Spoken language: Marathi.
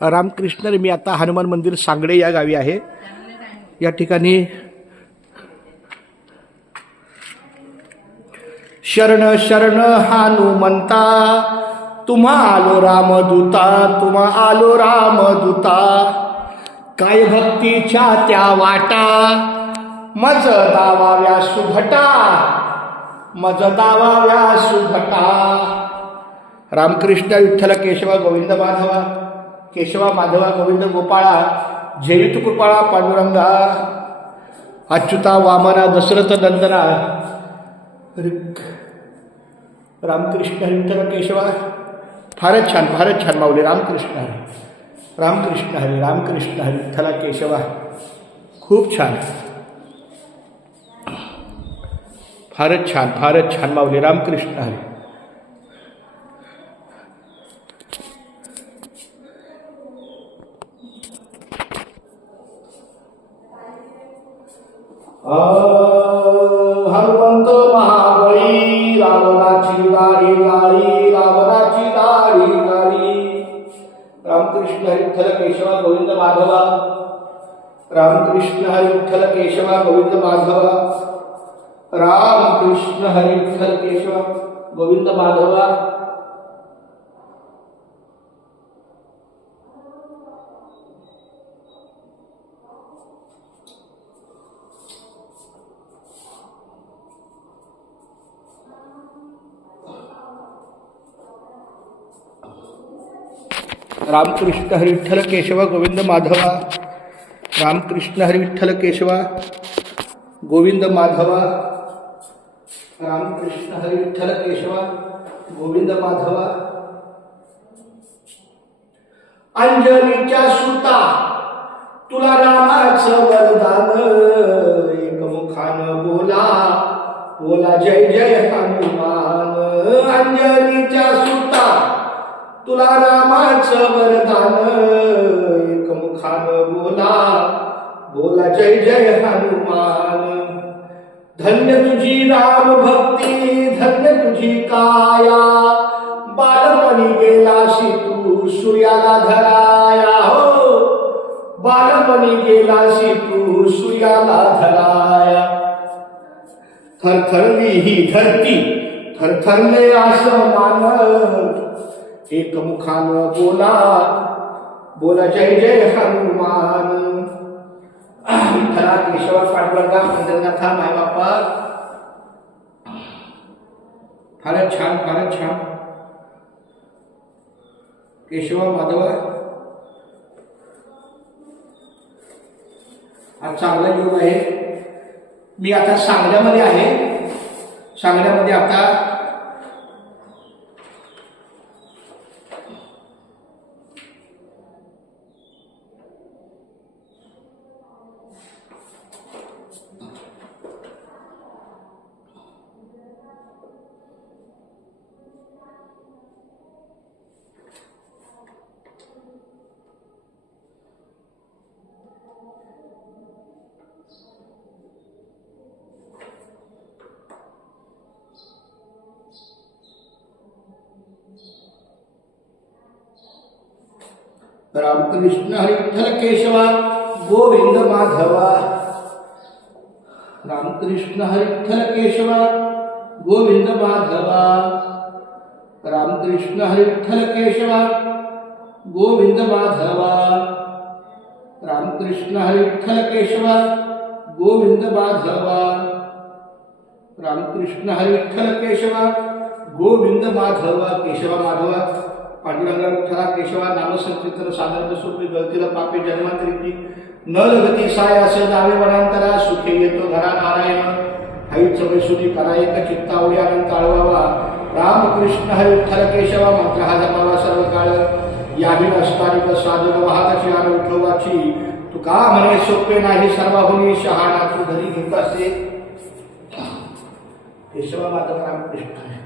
रामकृष्ण. मी आता हनुमान मंदिर सांगडे या गावी आहे. या ठिकाणी शरण शरण हनुमंता, तुम्हा आलो रामदूता, तुम्हा आलो रामदूता. काय भक्तीच्या त्या वाटा, मज दावाव्या सुभटा, मज दावाव्या सुभटा. रामकृष्ण विठ्ठल केशवा गोविंद माधवा, केशवा माधवा गोविंद गोपाळा, जयवित कृपाळा पांडुरंगा, अच्युता वामना दशरथ नंदना. रामकृष्ण विठ्ठल केशवा. फारच छान माऊली. रामकृष्ण हरी, रामकृष्ण हरी, रामकृष्ण हरी विठ्ठल केशवा. खूप छान, फारच छान माऊली. रामकृष्ण हरी. हनुमंत महाबळी, रावणाची गाडी गाडी, रावणाची गाडी गाडी. रामकृष्ण हरी विठ्ठल केशवा गोविंद माधवा, रामकृष्ण हरी विठ्ठल केशवा गोविंद माधवा, रामकृष्ण हरी विठ्ठल केशवा गोविंद माधवा. रामकृष्ण हरी विठ्ठल केशवा गोविंद माधवा, रामकृष्ण हरी विठ्ठल केशवा गोविंद माधवा, रामकृष्ण हरी विठ्ठल केशवा गोविंद माधवा. अंजनीच्या सुता, तुला रामाचं वरदान, एकमुखानं बोला बोला जय जय हनुमान. अंजनीच्या सुता, तुला रामाचं वरदान, एकमुखानं बोला बोला जय जय हनुमान. धन्य तुझी राम भक्ती, धन्य तुझी काया, बालपणी गेलाशी तू सूर्याला धराया. हो, बालपणी गेलाशी तू सूर्याला धराया. थरथरली ही धरती, थरथरले आसमान, एकमुखानं बोला बोला जय जय हनुमान. विठ्ठला केशवा पांडुरंगा पंढरनाथा माय बाप्पा. फारच छान केशवा माधवा. आज चांगला योग आहे. मी आता सांगण्यामध्ये आहे. सांगण्यामध्ये आता रामकृष्ण हरी विठ्ठल केशवा गोविंद माधवा, रामकृष्ण हरी विठ्ठल केशवा गोविंद माधवा, रामकृष्ण हरी विठ्ठल केशवा गोविंद माधवा, रामकृष्ण हरी विठ्ठल केशवा गोविंद माधवा, रामकृष्ण हरी विठ्ठल केशवा गोविंद माधवा. केशवा माधवा पांडुरंगा विठ्ठला केशवा नामसंकीर्तन साधारण सोपी गळतीला पापे जन्मांतरी न लगती साय असे जावे वनांतरा. सुखे येतो घरा नारायण, हाईच वैसुती करायक चित्तावडी अनंत आळवावा. रामकृष्ण हरी विठ्ठल केशवा मंत्र हा जपावा सर्व काळ. याही असतानिक साधक वाहताची आन विठोबाची. तुका म्हणे सोपे नाही सर्वाहुनी शहाणा तू घरी घेत असे. केशवा माधव रामकृष्ण.